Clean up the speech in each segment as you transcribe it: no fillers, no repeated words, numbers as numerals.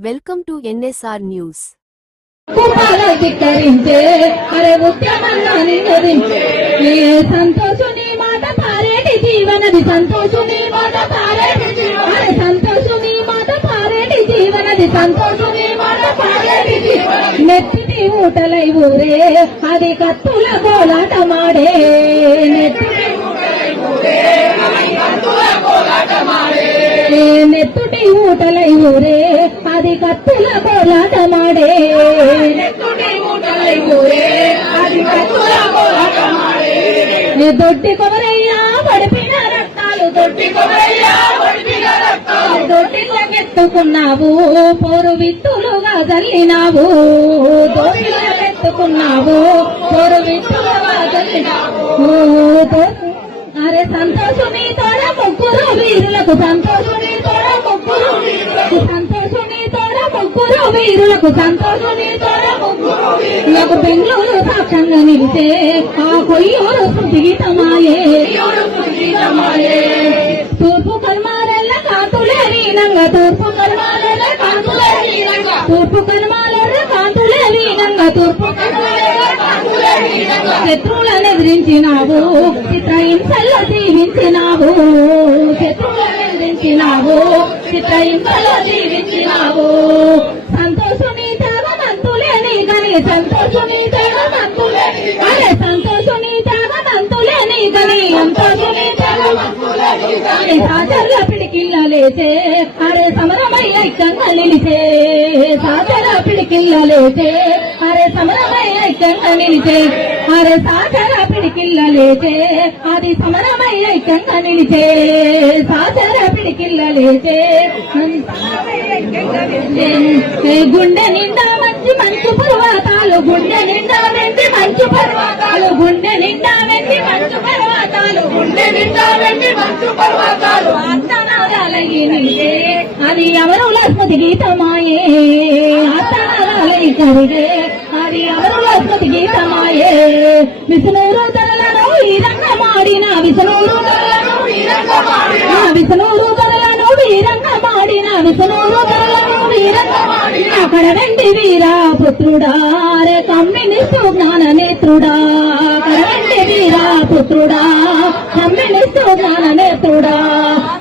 Welcome to NSR news. సంతోషుని మాట పారేటి జీవనది సంతోషుని మాట పారేటి జీవనది సంతోషుని మాట పారేటి జీవనది సంతోషుని మాట పారేటి జీవనది నెత్తిటి ఊటలై ఊరే అది కత్తుల కోలాట మాడే నెత్తుటి ఊటలై ఊరే అది కత్తుల కోలాట మాడే దొడ్డి కొమరయ్యా పడిపిన రక్తాలు దొడ్డి కొమరయ్యా పడిపిన రక్తాలు దొడ్డిళ్ళకెత్తుకున్నావు పోరు విత్తులుగా చల్లినావు దొడ్డిళ్ళకెత్తుకున్నావు పోరు విత్తులుగా చల్లినావు అరే సంతోషుని తోడ ముగ్గురు వీరులకు సంతోషుని తోడ ముగ్గురు సంతోషుని తోడ ముగ్గురు వీరులకు సంతోషుని తోడ ముగ్గురు వీరులకు బెంగళూరు సాక్ష్యంగా నిలిచే ఆ కొయ్యూరు సుగీతమాయే తూర్పు కల్మారెల్ల కాంతులే వీనంగా తూర్పు కల్మారెల్ల కాంతులే వీనంగా తూర్పు కల్మారెల్ల కాంతులే వీనంగా తూర్పు శత్రువులను ఎదిరించినావు చిత్రహింసల్లో జీవించినావు శత్రువులను ఎదిరించినావు చిత్రహింసల్లో జీవించినావు సంతోషుని త్యాగమంతులేని గని సంతోషుని త్యాగమంతులేని అరే సంతోషుని త్యాగమంతులేని గని సంతోషుని త్యాగమంతులేని గని సాచర్ల పిడికిళ్ళ లేచే అరే సమరమై ఐక్యంగా నిలిచే సాచర పిడికిళ్ళ లేచే అరే సమరమై ఐక్యంగా నిలిచే అరే సాచర పిడికిళ్ళ లేచే అది సమరమై ఐక్యంగా నిలిచే సాచర పిడికిళ్ళ లేచే గుండె నిండా మంచి మంచు పర్వతాలు గుండె నిండా వెండి మంచు పర్వతాలు గుండె నిండా వెండి మంచు పర్వతాలు గుండె నిండా వెండి మంచు పర్వతాలు ఆర్తనాదాలయ్యి నిలిచే అది అమరుల స్మృతి గీతమాయే ఆర్తనాదాలయ్యి కరిగే అది అమరుల స్మృతి గీతమాయే విష్ణురు తరలను ఈ రంగమాడిన విష్ణురు తరలను ఈ రంగమాడిన విష్ణురు తరలను వీరంగా మాడిన విష్ణురు తరలను వీరంగా మాడిన అక్కడ వెండి వీరా పుత్రుడా రే కమ్యూనిస్టు జ్ఞాన నేత్రుడా అక్కడ వెండి వీరా పుత్రుడా కమ్యూనిస్టు జ్ఞాన నేత్రుడా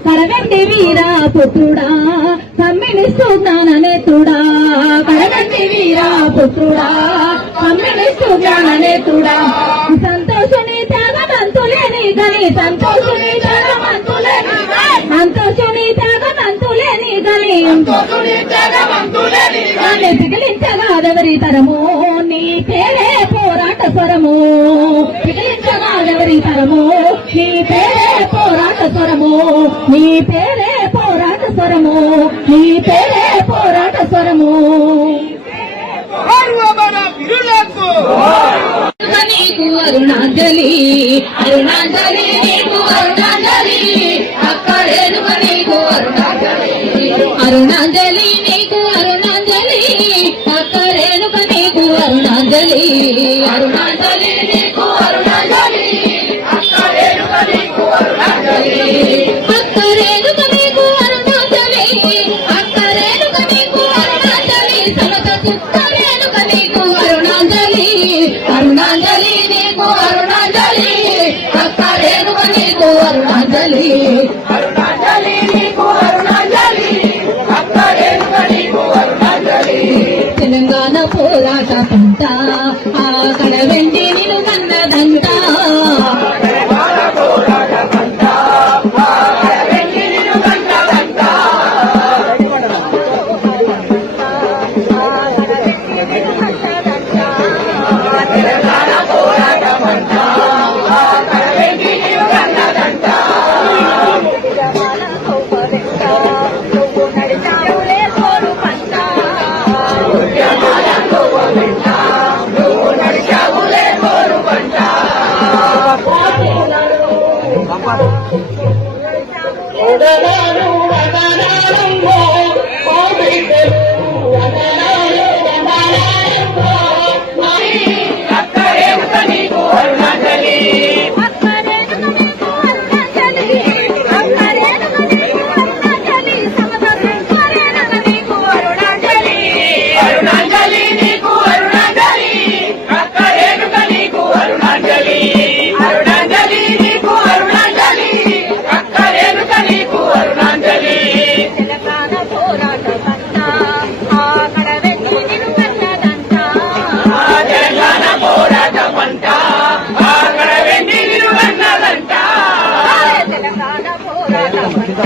కడగండి వీరా పుత్రుడా కమ్యూనిస్టు జ్ఞాన నేత్రుడా కడగండి వీరా పుత్రుడా కమ్యూనిస్టు జ్ఞాన నేత్రుడా సంతోషుని త్యాగమంతులేని గని సంతోషుని త్యాగమంతులేని సంతోషుని త్యాగమంతులేని గని సంతోషుని పిగిలించగాదెవరి తరము నీ పేరే పోరాట స్వరము పిగిలించగాదెవరి తరము నీ పేరే పోరాట స్వరము నీ పేరే పోరాట స్వరము నీ పేరే పోరాట స్వరము నీకు అరుణాంజలి అరుణాంజలి నీకు అరుణాంజలి అక్కడేనుక నీకు అరుణాంజలి అరుణాంజలి నీకు అరుణాంజలి అక్కడేనుక నీకు అరుణాంజలి అరుణాంజలి నీకు అరుణాంజలి అక్కడేనుక నీకు అరుణాంజలి అక్కడేనుక నీకు అరుణాంజలి అక్కడేనుక నీకు అరుణాంజలి సమత సుత్తరేనుక నీకు అరుణాంజలి అరుణాంజలి నీకు అరుణాంజలి అక్కడేనుక నీకు అరుణాంజలి అరుణాంజలి నీకు అరుణాంజలి అక్కడేనుక నీకు అరుణాంజలి తెలంగాణ పోరాట పంట అక్కడ వెండి నిన్ను కన్నదంతా తప్పకుండా